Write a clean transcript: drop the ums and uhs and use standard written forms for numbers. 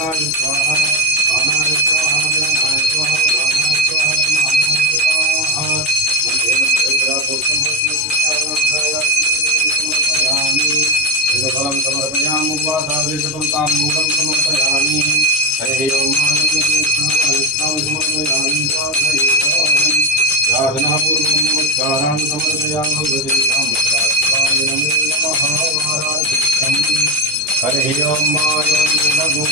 प्राणाय स्वाहा प्राणाय स्वाहा व्यानाय स्वाहा व्यानाय स्वाहा समानाय स्वाहा मन्त्रे मन्त्रे पुरुषं समर्पयामि फलं समर्पयामि उपवासादिकं ताम्बूलं समर्पयामि हरिः ओं समर्पयामि प्रार्थनापूर्वं नमस्कारान् समर्पयामि भगवते कामराजाय नमः हरिः ओं मायं नमो